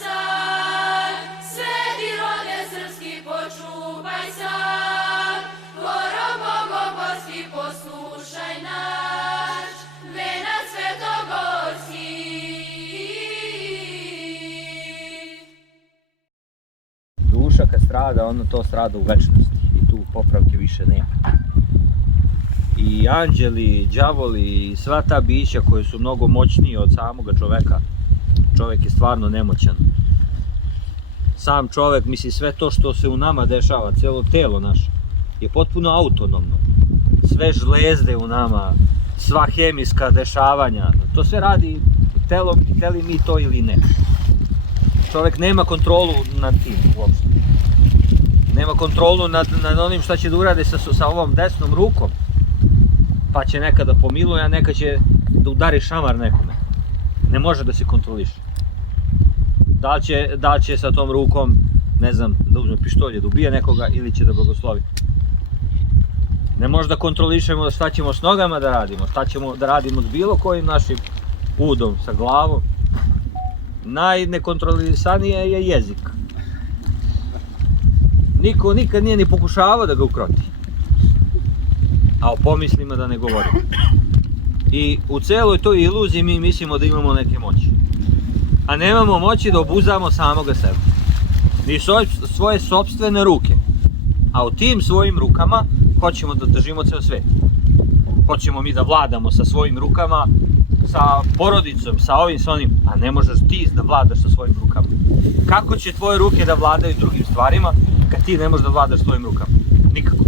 sad, sveti rode srpski počuvaj sad, goro bogogorski poslušaj naš, venac svetogorski. Duša kad strada, ono to strada u večnosti i tu popravke više nema. I anđeli, i đavoli i sva ta bića koje su mnogo moćniji od samoga čoveka. Čovek je stvarno nemoćan. Sam čovek, misli, sve to što se u nama dešava, cijelo telo naše, je potpuno autonomno. Sve žlezde u nama, sva hemijska dešavanja, to sve radi telom, hteli mi to ili ne. Čovek nema kontrolu nad tim uopšte. Nema kontrolu nad onim šta će da urade sa ovom desnom rukom. Pa će nekada pomiluje, a neka će da udari šamar nekome. Ne može da se kontroliše. Da li će sa tom rukom, ne znam, da uzme pištolje, da ubije nekoga ili će da blagoslovi. Ne može da kontrolišemo šta ćemo s nogama da radimo, šta ćemo da radimo s bilo kojim našim udom, sa glavom. Najnekontrolisanije je jezik. Niko nikad nije ni pokušavao da ga ukroti. A o pomislima da ne govorimo. I u celoj toj iluziji mi mislimo da imamo neke moći. A nemamo moći da obuzamo samoga sebe. Ni svoje sopstvene ruke. A u tim svojim rukama hoćemo da držimo ceo svet. Hoćemo mi da vladamo sa svojim rukama, sa porodicom, sa ovim, sa onim. A ne možeš ti da vladaš sa svojim rukama. Kako će tvoje ruke da vladaju drugim stvarima kad ti ne možeš da vladaš svojim rukama? Nikako.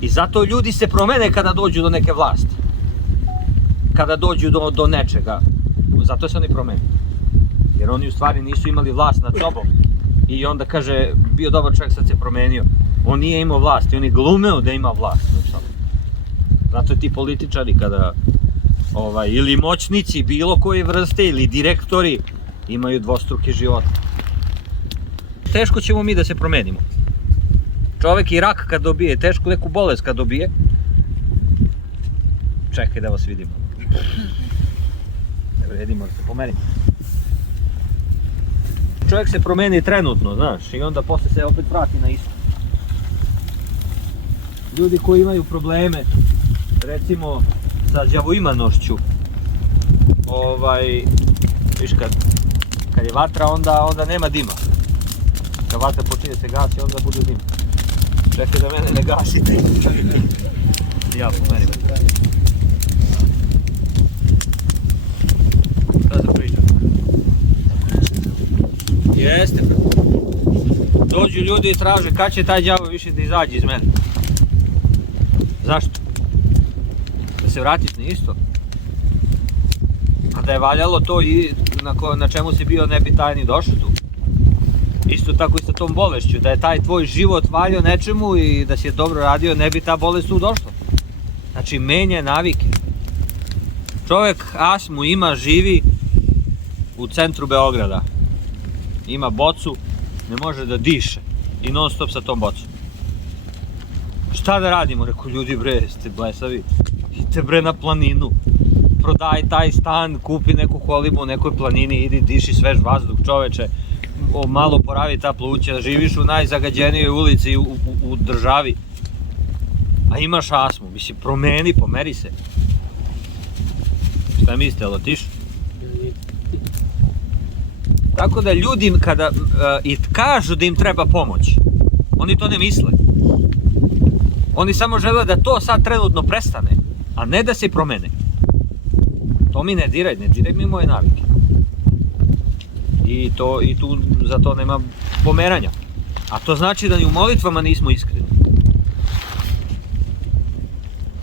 I zato ljudi se promene kada dođu do neke vlasti. Kada dođu do nečega. Zato se oni promene. Jer oni u stvari nisu imali vlast nad sobom. I onda kaže, bio dobar čovjek, sad se promenio. On nije imao vlast i on je glumeo da ima vlast nad sobom. Zato ti političari kada, ili moćnici bilo koje vrste, ili direktori, imaju dvostruke živote. Teško ćemo mi da se promenimo. Čovek i rak kad dobije, tešku neku bolest kad dobije. Čekaj da vas vidimo. Ne vredi, mora se pomeriti. Čovjek se promeni trenutno, znaš, i onda posle se opet vrati na isto. Ljudi koji imaju probleme, recimo sa đavoimanošću, viš kad je vatra onda nema dima. Kad vatra počinje se gasi, onda bude dim. Čekaj da mene ne gasite. Ja pomerim. Šta da pričam? Jeste. Dođu ljudi i traže kad će taj đavo više da izađe iz mene. Zašto? Da se vratiš na isto? A da je valjalo to i na čemu si bio ne bi taj ni došao tu. Isto tako i sa tom bolešću, da je taj tvoj život valjao nečemu i da si je dobro radio, ne bi ta bolest tu došla. Znači, menja navike. Čovjek astmu ima, živi u centru Beograda. Ima bocu, ne može da diše i non stop sa tom bocom. Šta da radimo? Rekao, ljudi bre, ste blesavi, idite bre na planinu. Prodaj taj stan, kupi neku kolibu u nekoj planini, idi diši svež vazduh, čoveče. Malo poravi ta pluća, živiš u najzagađenijoj ulici u državi, a imaš astmu, mislim, pomeri se. Šta mislite, jel otiš? Tako da ljudi kada i kažu da im treba pomoć, oni to ne misle. Oni samo žele da to sad trenutno prestane, a ne da se promene. To mi ne diraj mi moje navike. I tu za to nema pomeranja. A to znači da ni u molitvama nismo iskreni.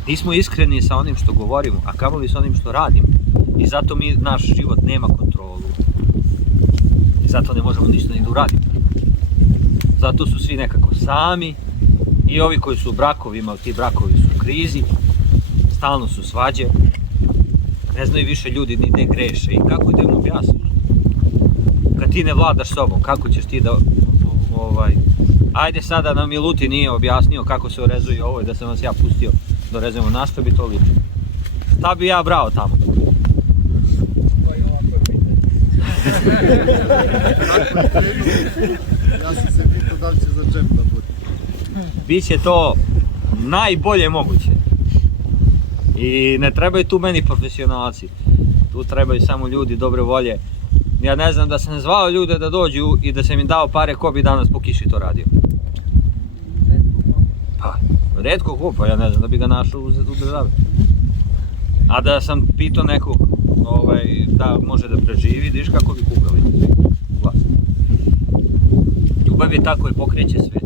Nismo iskreni sa onim što govorimo, a kamoli sa onim što radimo. I zato naš život nema kontrolu. I zato ne možemo ništa ni da uradimo. Zato su svi nekako sami. I ovi koji su u brakovima, ti brakovi su u krizi. Stalno su svađe. Ne znaju više ljudi ni gde greše. I kako da im objasniš? Kad ti ne vladaš sobom, kako ćeš ti da... Ajde sada nam Milutin nije objasnio kako se orezuje ovo i da sam vas ja pustio da orezujemo, na što bi to liči? Šta bi ja brao tamo? Ja sam se pitao da li će za džep da bude. Biće to najbolje moguće. I ne trebaju tu meni profesionalci. Tu trebaju samo ljudi dobre volje. Ja ne znam da sam zvao ljude da dođu i da sam im dao pare, ko bi danas po kiši to radio. Pa, redko ko, pa ja ne znam da bi ga našao u državi. A da sam pitao nekog da može da preživi, vidiš kako bi kupili. Glas. Ljubav je tako i pokreće sve.